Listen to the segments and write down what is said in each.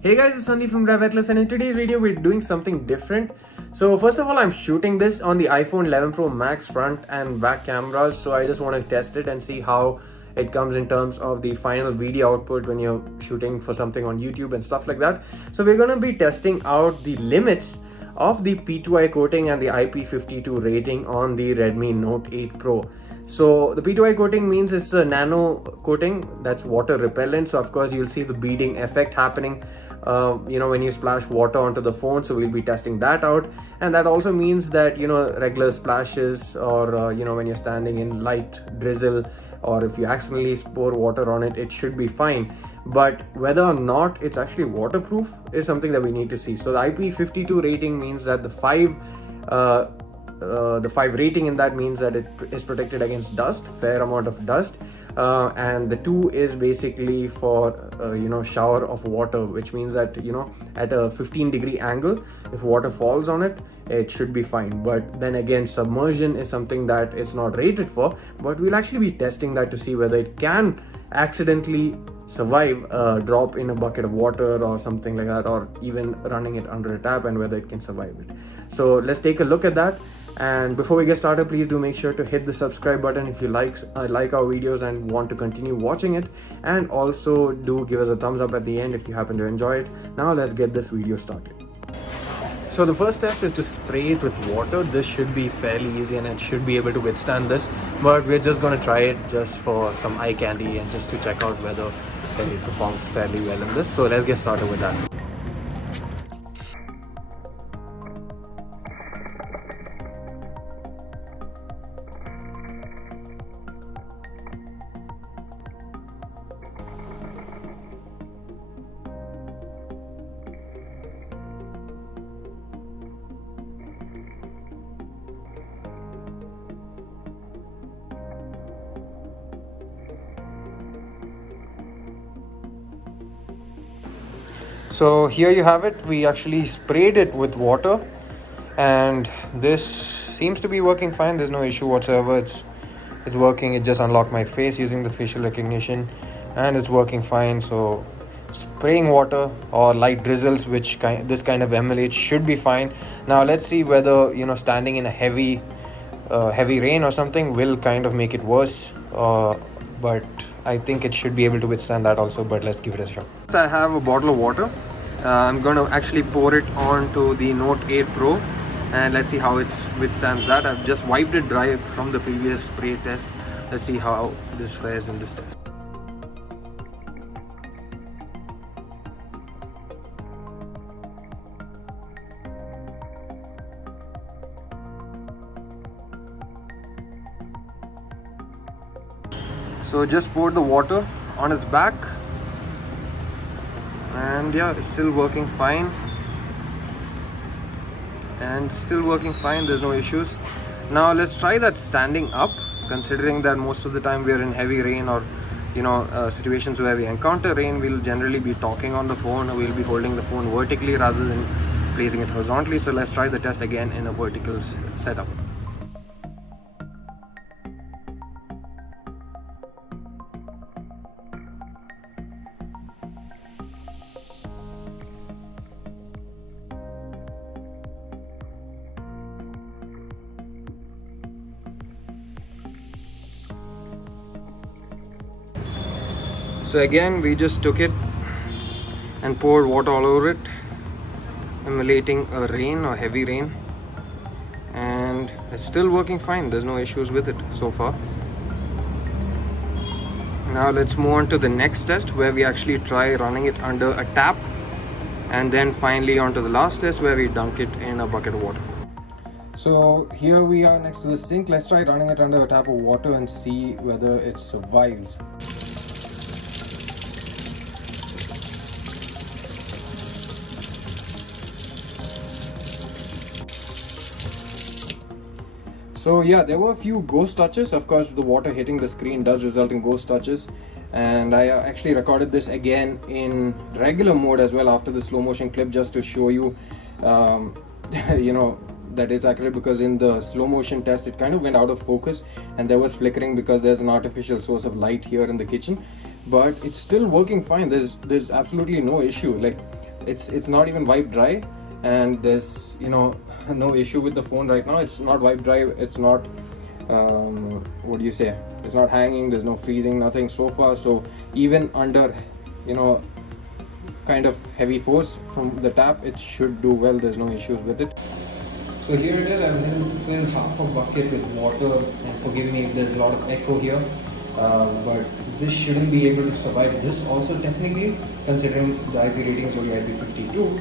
Hey guys, it's Sandeep from Drive and in today's video we're doing something different. So first of all, I'm shooting this on the iPhone 11 Pro Max front and back cameras, so I just want to test it and see how it comes in terms of the final video output when you're shooting for something on YouTube and stuff like that. So we're going to be testing out the limits of the P2i coating and the IP52 rating on the Redmi Note 8 Pro. So the P2i coating means it's a nano coating that's water repellent. So of course you'll see the beading effect happening when you splash water onto the phone. So we'll be testing that out, and that also means that regular splashes or when you're standing in light drizzle or if you accidentally pour water on it, it should be fine. But whether or not it's actually waterproof is something that we need to see. So the IP52 rating means that the 5 rating in that means that it is protected against dust, fair amount of dust, and the 2 is basically for shower of water, which means that at a 15-degree angle, if water falls on it, it should be fine. But then again, submersion is something that it's not rated for, but we'll actually be testing that to see whether it can accidentally survive a drop in a bucket of water or something like that, or even running it under a tap, and whether it can survive it. So let's take a look at that. And before we get started, please do make sure to hit the subscribe button if you like our videos and want to continue watching it, and also do give us a thumbs up at the end if you happen to enjoy it. Now let's get this video started. So the first test is to spray it with water. This should be fairly easy and it should be able to withstand this, but we're just going to try it just for some eye candy and just to check out whether it performs fairly well in this. So let's get started with that. So here you have it. We actually sprayed it with water and this seems to be working fine. There's no issue whatsoever. It's working. It just unlocked my face using the facial recognition and it's working fine. So spraying water or light drizzles, this kind of MLH should be fine. Now let's see whether standing in a heavy rain or something will kind of make it worse, but I think it should be able to withstand that also, but let's give it a shot. So I have a bottle of water. I'm going to actually pour it onto the Note 8 Pro and let's see how it withstands that. I've just wiped it dry from the previous spray test. Let's see how this fares in this test. So just poured the water on its back and yeah, it's still working fine there's no issues. Now let's try that standing up, considering that most of the time we are in heavy rain or situations where we encounter rain, we'll generally be talking on the phone, or we'll be holding the phone vertically rather than placing it horizontally. So let's try the test again in a vertical setup. So again, we just took it and poured water all over it, emulating a rain or heavy rain, and it's still working fine. There's no issues with it so far. Now let's move on to the next test, where we actually try running it under a tap, and then finally on to the last test where we dunk it in a bucket of water. So here we are next to the sink. Let's try running it under a tap of water and see whether it survives. So yeah, there were a few ghost touches. Of course, the water hitting the screen does result in ghost touches, and I actually recorded this again in regular mode as well after the slow motion clip, just to show you that is accurate, because in the slow motion test it kind of went out of focus and there was flickering because there's an artificial source of light here in the kitchen, but it's still working fine. There's absolutely no issue. Like it's not even wipe dry, and there's no issue with the phone right now. It's not wipe dry, it's not what do you say, it's not hanging, there's no freezing, nothing so far. So even under kind of heavy force from the tap, it should do well. There's no issues with it. So here it is. I've filled half a bucket with water, and forgive me if there's a lot of echo here, but this shouldn't be able to survive this also technically, considering the IP rating is only IP52.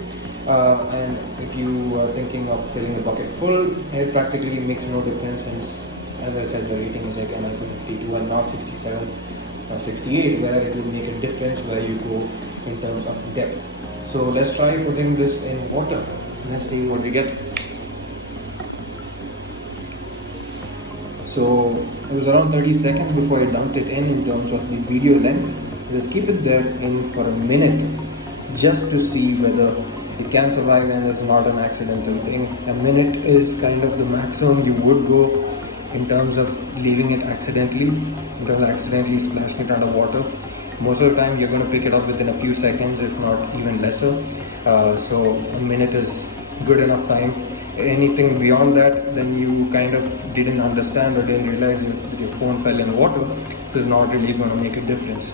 And if you are thinking of filling the bucket full, it practically makes no difference, since, as I said, the rating is like an IP52 and not 67 or 68, where it will make a difference where you go in terms of depth. So let's try putting this in water. Let's see what we get. So it was around 30 seconds before I dunked it in terms of the video length. Just keep it there in for a minute just to see whether it can survive and it's not an accidental thing. A minute is kind of the maximum you would go in terms of leaving it accidentally, in terms of accidentally splashing it underwater. Most of the time you're going to pick it up within a few seconds, if not even lesser. So a minute is good enough time. Anything beyond that, then you kind of didn't understand or didn't realize that your phone fell in water, so it's not really going to make a difference.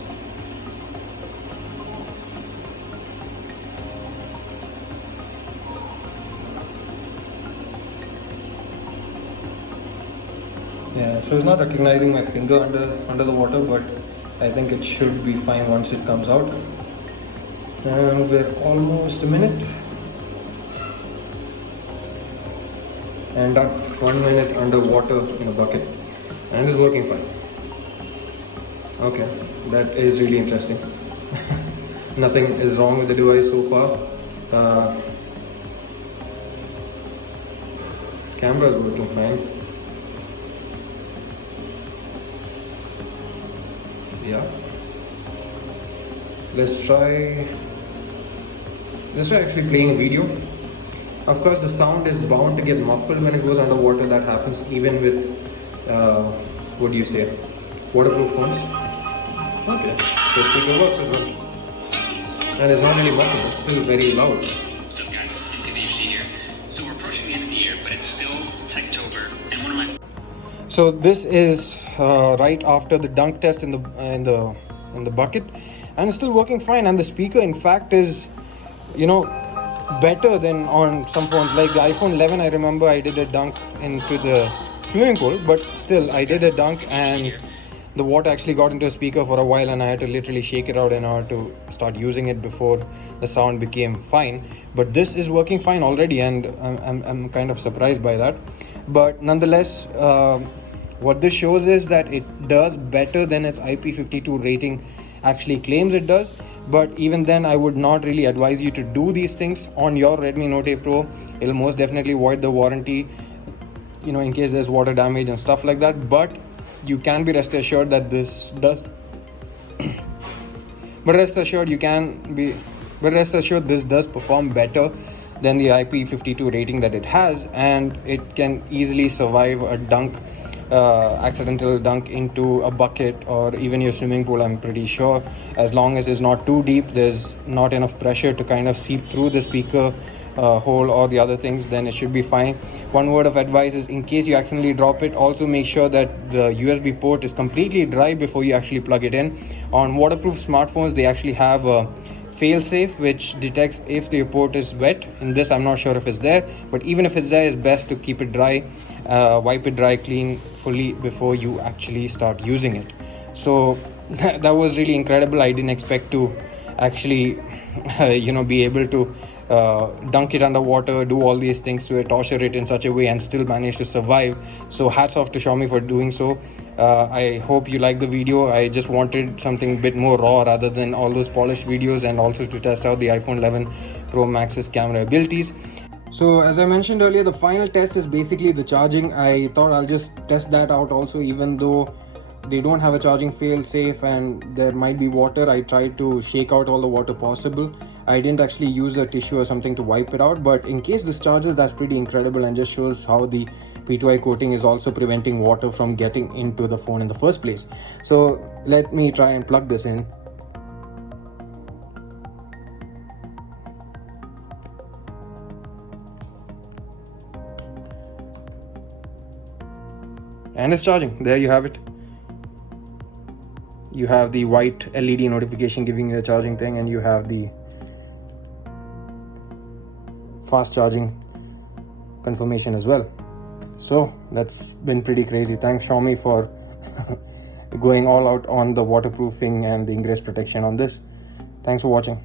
Yeah, so it's not recognizing my finger under the water, but I think it should be fine once it comes out. And we're almost a minute. And done. 1 minute underwater in a bucket, and it's working fine. Okay, that is really interesting. Nothing is wrong with the device so far. Camera is working fine. Yeah. Let's try actually playing a video. Of course, the sound is bound to get muffled when it goes underwater. That happens even with, what do you say, waterproof phones. Okay, so speaker works as well. And it's not really muffled, it's still very loud. What's up, guys? MKBHD here. So we're approaching the end of the year, but it's still Techtober, and one of my... So this is right after the dunk test in the bucket, and it's still working fine. And the speaker, in fact, is better than on some phones like the iPhone 11. I remember I did a dunk into the swimming pool, but still I did a dunk and the water actually got into a speaker for a while, and I had to literally shake it out in order to start using it before the sound became fine. But this is working fine already, and I'm kind of surprised by that. But nonetheless, what this shows is that it does better than its IP52 rating actually claims it does. But even then, I would not really advise you to do these things on your Redmi Note 8 Pro. It'll most definitely void the warranty, in case there's water damage and stuff like that. But you can be rest assured that this does. But rest assured this does perform better than the IP52 rating that it has, and it can easily survive a dunk. Accidental dunk into a bucket or even your swimming pool. I'm pretty sure, as long as it's not too deep, there's not enough pressure to kind of seep through the speaker hole or the other things, then it should be fine. One word of advice is, in case you accidentally drop it, also make sure that the USB port is completely dry before you actually plug it in. On waterproof smartphones, they actually have a fail-safe which detects if the port is wet. In this, I'm not sure if it's there, but even if it's there, it's best to keep it dry. Wipe it dry clean fully before you actually start using it. So that was really incredible. I didn't expect to actually be able to dunk it underwater, do all these things to it, torture it in such a way and still manage to survive. So hats off to Xiaomi for doing so. I hope you like the video. I just wanted something a bit more raw rather than all those polished videos, and also to test out the iPhone 11 Pro Max's camera abilities. So as I mentioned earlier, the final test is basically the charging. I thought I'll just test that out also, even though they don't have a charging fail safe and there might be water. I tried to shake out all the water possible. I didn't actually use a tissue or something to wipe it out, but in case this charges, that's pretty incredible and just shows how the P2I coating is also preventing water from getting into the phone in the first place. So let me try and plug this in. and it's charging. There you have it. You have the white LED notification giving you a charging thing, and you have the fast charging confirmation as well. So that's been pretty crazy. Thanks Xiaomi for going all out on the waterproofing and the ingress protection on this. Thanks for watching.